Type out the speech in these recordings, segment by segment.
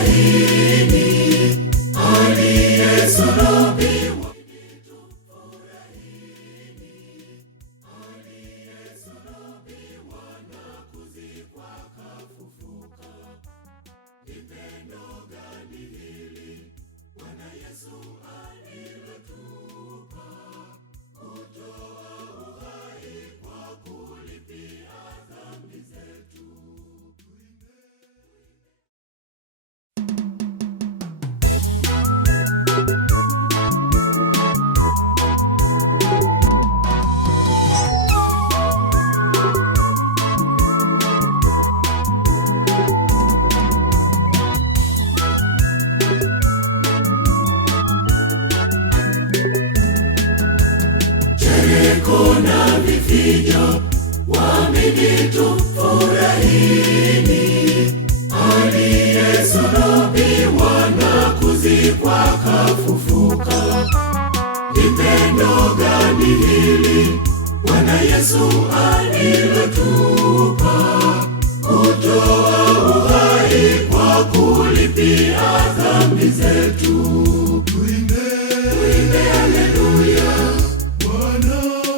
tufurahini, aliyesulubiwa. Aliyesulubiwa na kuzikwa kafufuka. Ni pendo gani hili Bwana Yesu alilotupa, kutoa uhai kwa kulipia dhambi zetu. Chereko na vifijo, waamini tufurahini, aliyesulubiwa na kuzikwa kafufuka. Ni pendo gani hili Bwana Yesu alilotupa, kutoa uhai kwa kulipia dhambi zetu. Tuimbe haleluya,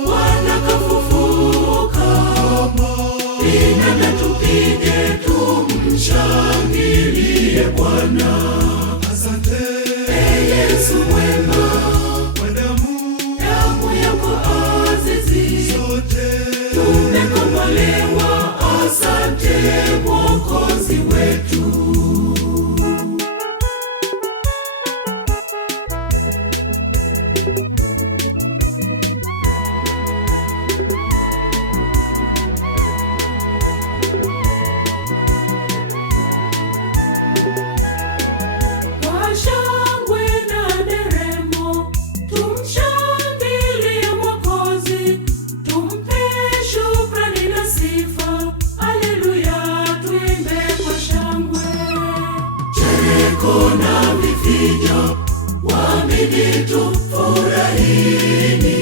Bwana kafufuka. Inanda tupige, tumshangilie Bwana. Asante Yesu mwema, kwa damu yako azizi, sote tumekombolewa. Asante Mwokozi wetu. Kwa shangwe na nderemo, tumshangilie Mwokozi, tumpe shukrani na sifa. Haleluya, tuimbe kwa shangwe. Chereko na vifijo, waamini tufurahini,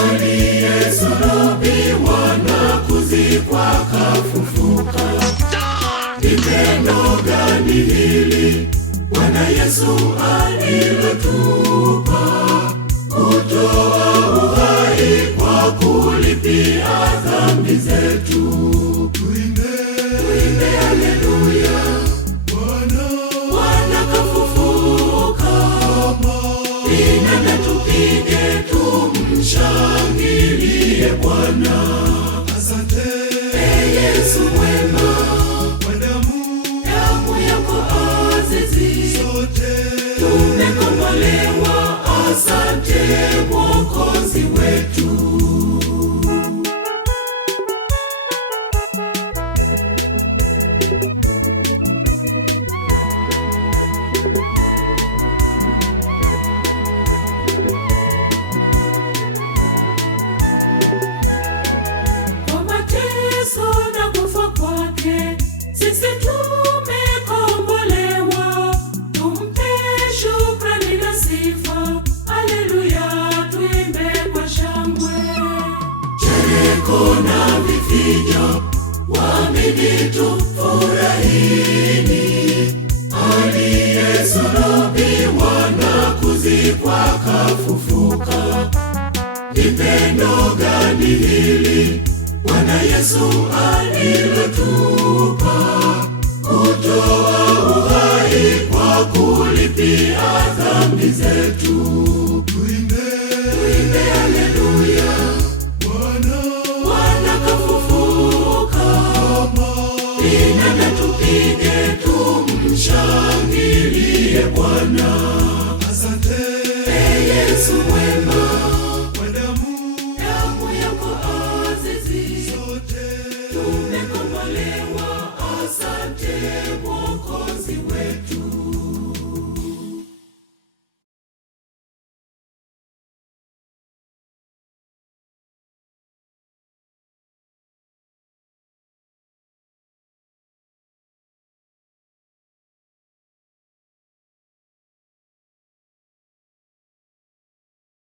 aliyesulubiwa na kuzikwa kafufuka. Ni pendo gani hili Bwana Yesu alilotupa, kutoa uhai kwa kulipia dhambi zetu. Tuimbe haleluya, Bwana kafufuka. Inanda tupige, tumshangilie Bwana. Asante Yesu mwema, kwa damu yako azizi, sote tumekombolewa. Asante Mwokozi wetu. Kwa mateso na kufa kwake, sisi tumekombolewa. Tumpe shukrani na sifa. Haleluya, tuimbe kwa shangwe. Chereko na vifijo, waamini tufurahini, aliyesulubiwa na kuzikwa kafufuka. Ni pendo gani hili Bwana Yesu alilotupa, kutoa uhai kwa kulipia dhambi zetu. Tuimbe haleluya, Bwana kafufuka. Inanda tupige, tumshangilie Bwana. Asante Yesu mwema, kwa damu yako azizi, sote tumekombolewa. Asante.